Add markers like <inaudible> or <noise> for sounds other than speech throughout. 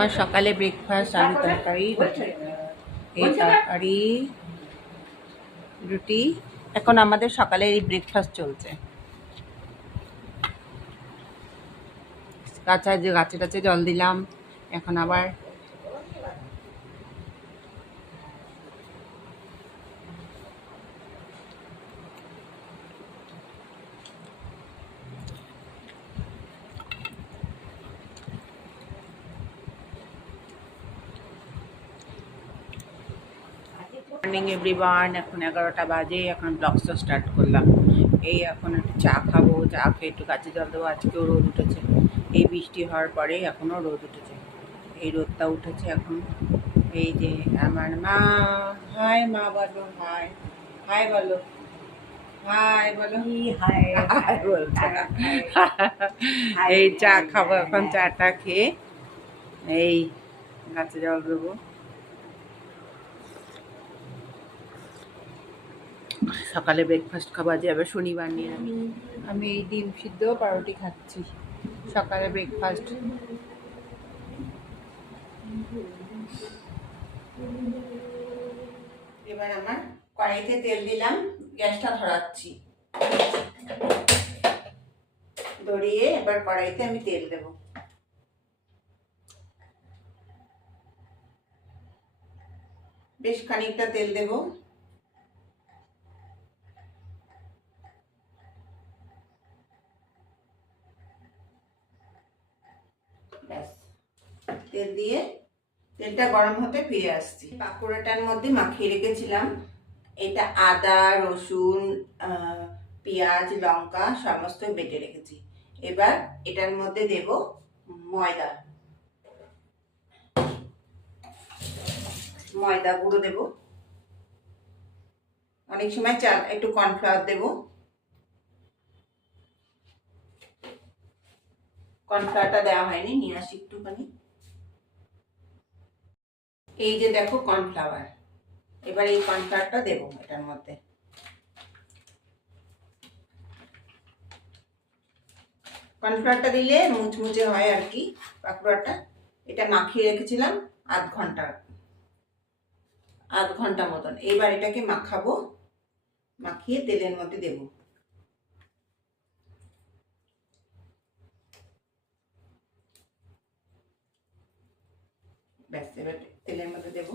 আমার সকালে ব্রেকফাস্ট আলু তরকারি এই তরকারি, রুটি। এখন আমাদের সকালে এই ব্রেকফাস্ট চলছে। গাছা যে গাছে টাছে জল দিলাম, এখন আবার মর্নিং এভরিওয়ান এখন এগারোটা বাজে এখন ব্লগসটা স্টার্ট করলাম। এই এখন একটু চা খাব চা খেয়ে একটু গাছে জল দেবো আজকেও রোদ উঠেছে। এই বৃষ্টি হওয়ার পরে এখনও রোদ উঠেছে। এই রোদটা উঠেছে এখন। এই যে আমার মা হাই মা বলো হাই হাই বলো। হাই বলো। হাই হাই <laughs> বলছে। এই চা খাব এখন চাটা খেয়ে এই গাছে জল দেবো। সকালে ব্রেকফাস্ট খাওয়া যাবে শনিবার নিয়ে আমি আমি এই ডিম সিদ্ধ পাউরুটি খাচ্ছি। সকালে ব্রেকফাস্ট এবার আমার কড়াইতে তেল দিলাম, গ্যাসটা ধরাচ্ছি। ধরিয়ে এবার কড়াইতে আমি তেল দেব। বেশ খানিকটা তেল দেবো। তেল দিয়ে তেলটা গরম হতে ফিরে আসছি। পাকোড়াটার মধ্যে মাখিয়ে রেখেছিলাম। এটা আদা, রসুন পেঁয়াজ, লঙ্কা সমস্ত বেটে রেখেছি। এবার এটার মধ্যে দেব ময়দা। ময়দা গুঁড়ো দেব। অনেক সময় চাল, একটু কর্নফ্লাওয়ার দেবো। কর্নফ্লাওয়ারটা দেওয়া হয়নি, নিয়ে আসি একটুখানি। এই যে দেখো কর্নফ্লাওয়ার এবার এই কর্নফ্লাওয়ারটা দেবো এটার মধ্যে। কর্নফ্লাওয়ারটা দিলে মুচমুচে হয় আর কি, পাকোড়াটা। এটা মাখিয়ে রেখেছিলাম আধ ঘণ্টা আধ ঘণ্টা মতন। এবার এটাকে মাখাবো, মাখিয়ে তেলের মধ্যে দেবো ব্যাস এবার তেলের মধ্যে দেবো।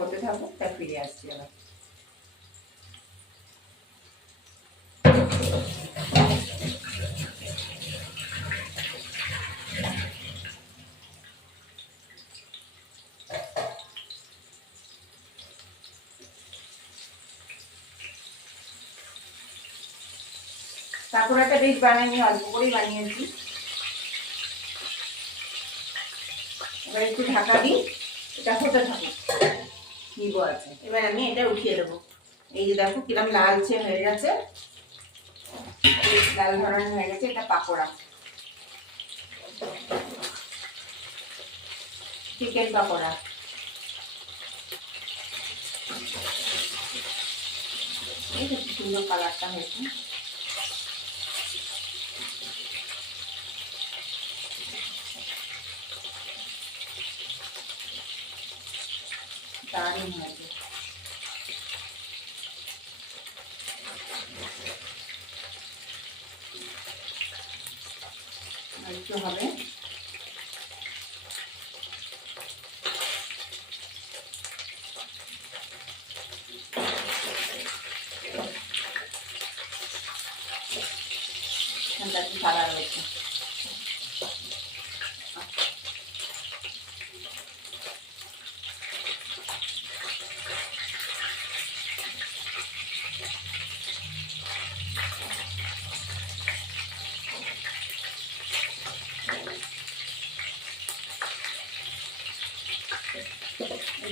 হতে থাকুক তা ফিরে আসছি আবার। পাকোড়াটা বেশ বানাইনি অল্প করেই বানিয়েছি। এবার একটু ঢাকা দিই। এটা হতে থাকুক। নিবো আছে এবার আমি এটা উঠিয়ে দেবো। এই যে দেখো কিরম লালচে হয়ে গেছে। লাল ধরনের হয়ে গেছে এটা পাকোড়া। চিকেন পাকোড়া। এই সুন্দর কালারটা হয়েছে। হয়েছে আর একটু হবে এখানটা একটু সাদা রয়েছে এই যে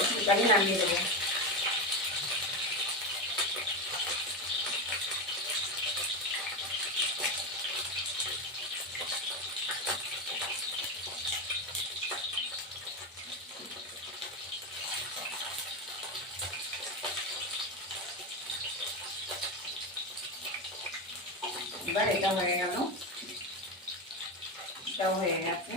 একটুখানি নামিয়ে দেবো এবার এটা হয়ে গেল এটাও হয়ে গেছে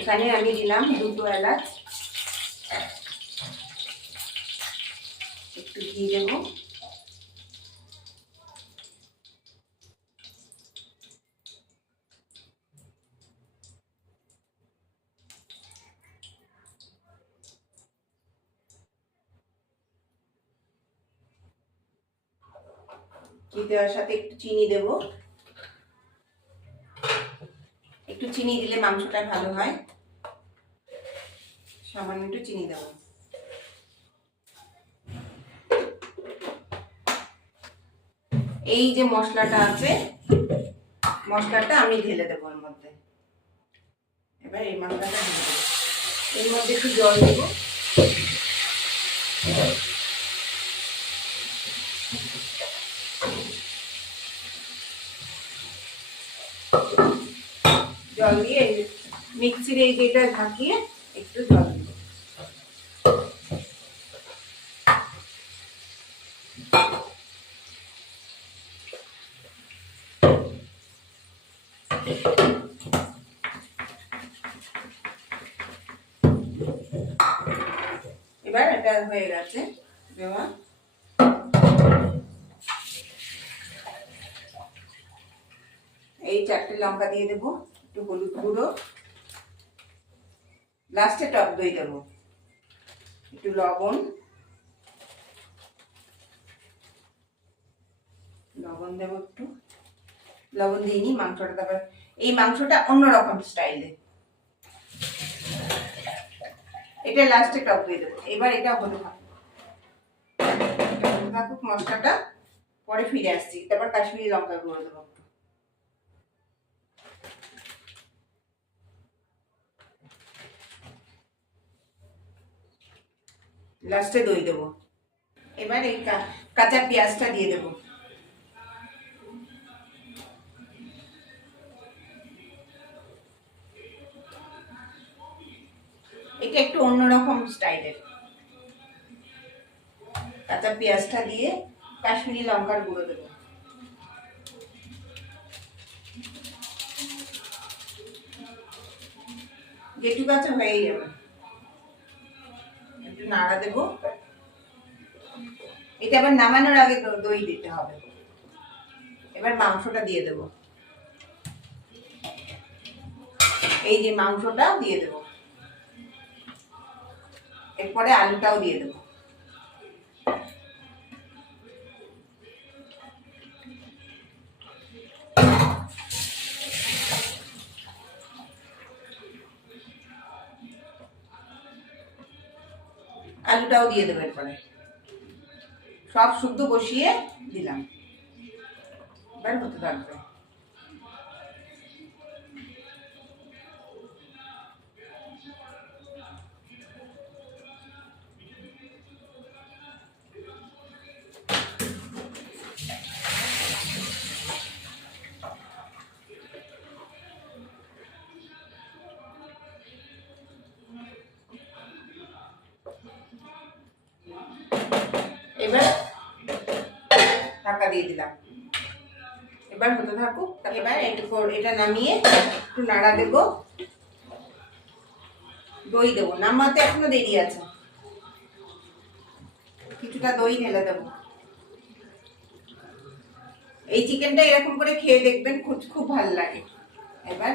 এখানে আমি দিলাম দুটো এলাচ। একটু ঘি দেবো। ঘি দেওয়ার সাথে একটু চিনি দেব। একটু চিনি দিলে মাংসটা ভালো হয়। সামান্য একটু চিনি দেব। এই যে মশলাটা আছে, মশলাটা আমি ঢেলে দেবো এর মধ্যে। এবার এই মশলাটা ঢেলে দেবো। এর মধ্যে একটু জল দেবো জল দিয়ে মিক্সির এই যেটা ঢাকিয়ে একটু জল এবার এটা হয়ে গেছে দেওয়া। এই চারটে লঙ্কা দিয়ে দেবো, একটু হলুদ গুঁড়ো। লাস্টে টক দই দেবো। একটু লবণ। লবণ দেবো একটু। লবণ দিইনি, মাংসটা তারপর এই মাংসটা অন্যরকম স্টাইলে। এটা লাস্টে টক দই দেবো। এবার এটা হতে থাকুক থাকুক মশলাটা পরে ফিরে আসছি। তারপর কাশ্মীরি লঙ্কা গুঁড়ো দেবো লাস্টে দই দেবো। এবার এই কাঁচা পেঁয়াজটা দিয়ে দেবো। এটা একটু অন্যরকম স্টাইলের। কাঁচা পেঁয়াজটা দিয়ে কাশ্মীরি লঙ্কার গুঁড়ো দেবো। যেটুকু আছে হয়েই যাবে। নাড়া দেব। এটা আবার নামানোর আগে দই দিতে হবে। এবার মাংসটা দিয়ে দেব। এই যে মাংসটা দিয়ে দেব। এরপরে আলুটাও দিয়ে দেব। আলুটাও দিয়ে দেবো এরপরে। সব শুদ্ধ বসিয়ে দিলাম। এবার হতে থাকবে। দিয়ে দিলাম। এবার হতে থাকুক এবার একটু এটা নামিয়ে একটু নাড়া দেবো। দই দেবো নামাতে এখনও দেরি আছে। কিছুটা দই ঢেলে দেবো। এই চিকেনটা এরকম করে খেয়ে দেখবেন খুব খুব ভালো লাগে। এবার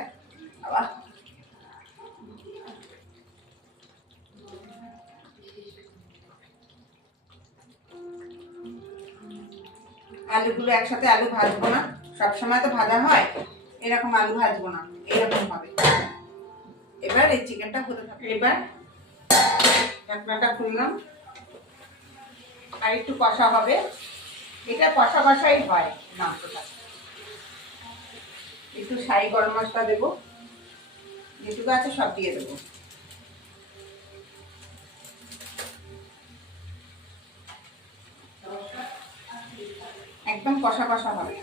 আবার আলুগুলো একসাথে আলু ভাজবো না। সবসময় তো ভাজা হয়, এরকম আলু ভাজবো না, এরকম হবে। এবার এই চিকেনটা হতে থাকে এবার ঢাকনাটা খুললাম। আর একটু কষা হবে। এটা কষা কষাই হয় মাংসটা। একটু সাই গরম মশলা দেবো। যেটুকু আছে সব দিয়ে দেবো। একদম কষা কষা হবে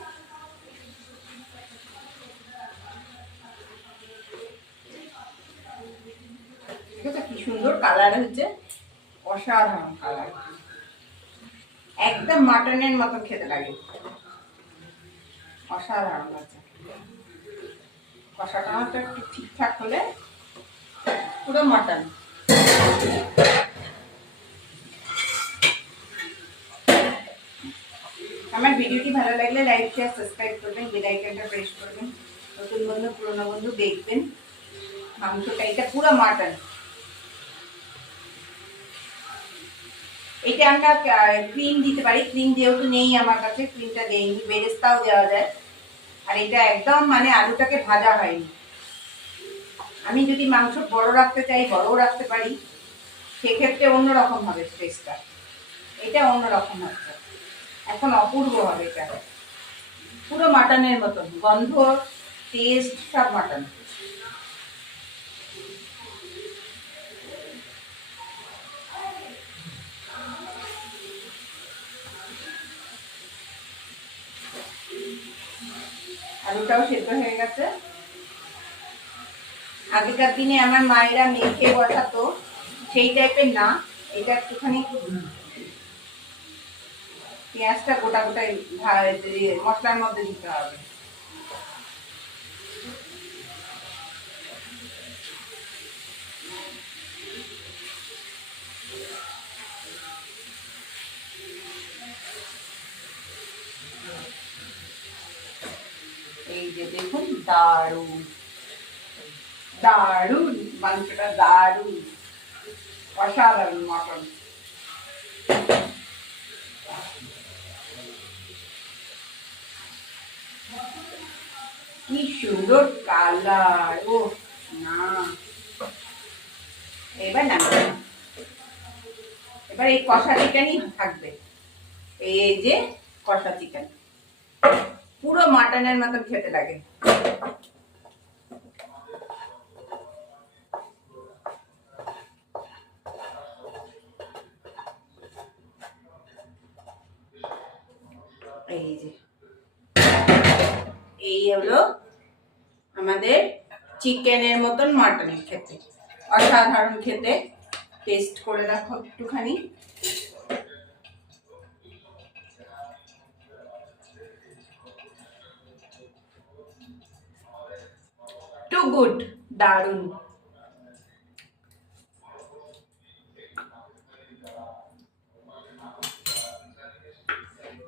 ঠিক আছে কি সুন্দর কালার হচ্ছে অসাধারণ কালার একদম মাটনের মতো খেতে লাগে। অসাধারণ আছে কষাটা একটু ঠিকঠাক হলে পুরো মাটন আমার ভিডিওটি ভালো লাগলে লাইক শেয়ার সাবস্ক্রাইব করবেন বেল আইকনটা প্রেস করবেন। নতুন বন্ধু, পুরনো বন্ধু দেখবেন। মাংসটা এটা পুরো মাটন এটা আমরা ক্রিম দিতে পারি। ক্রিম যেহেতু নেই আমার কাছে ক্রিমটা দেইনি, বেরেস্তাও দেওয়া যায়। আর এটা একদম মানে আলুটাকে ভাজা হয়নি। আমি যদি মাংস বড় রাখতে চাই, বড়ও রাখতে পারি, সেক্ষেত্রে অন্যরকম হবে টেস্টটা এটা অন্যরকম হচ্ছে এখন অপূর্ব হবে এটা। পুরো মাটনের মতন, গন্ধ টেস্ট সব মাটন। আলুটাও সেদ্ধ হয়ে গেছে। আগেকার দিনে আমার মায়েরা মেখে বসাতো, সেই টাইপের না, এটা একটুখানি পেঁয়াজটা গোটা গোটা ভা- ইয়ে, মশলার মধ্যে দিতে হবে। এই যে দেখুন দারুণ। দারুণ মাংসটা দারুণ। অসাধারণ মটন। কি সুন্দর কালার ও না। এবার না, এবার এই কষা চিকেনই থাকবে। এই যে কষা চিকেন। পুরো মাটনের মতন খেতে লাগে। এই যে। এই হলো আমাদের চিকেনের মতন মাটনের খেতে অসাধারণ খেতে। টেস্ট করে রাখো একটুখানি। টু গুড দারুণ।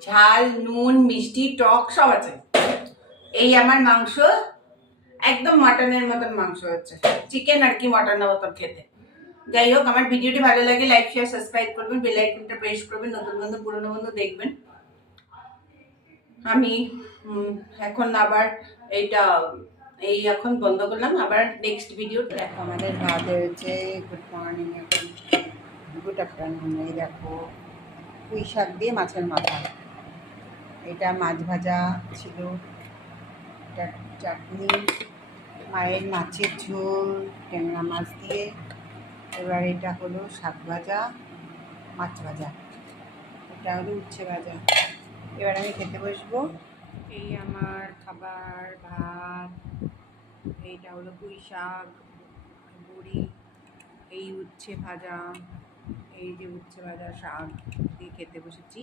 ঝাল, নুন, মিষ্টি, টক সব আছে। এই আমার মাংস, একদম মাটনের মতন মাংস হচ্ছে। চিকেন আর কি মাটনের মতন খেতে। যাই হোক, আমার ভিডিওটি ভালো লাগে লাইক শেয়ার সাবস্ক্রাইব করবেন বেল আইকনটা প্রেস করবেন, নতুন বন্ধু, পুরনো বন্ধু দেখবেন। আমি এখন আবার এইটা, এই এখন বন্ধ করলাম। আবার নেক্সট ভিডিও দেখো আমাদের ভাত হয়েছে গুড মর্নিং এখন গুড আফটারনুন এই দেখো, পুঁই শাক দিয়ে মাছের মাথা। এটা মাছ ভাজা ছিল। এটা চাটনি, মায়ের মাছের ঝোল, ট্যাংরা মাছ দিয়ে। এবার এটা হলো শাক ভাজা, মাছ ভাজা। এটা হলো উচ্ছে ভাজা। এবার আমি খেতে বসবো। এই আমার খাবার, ভাত, এইটা হলো পুঁই শাক, বড়ি, এই উচ্ছে ভাজা, এই যে উচ্ছে ভাজা শাক দিয়ে খেতে বসেছি।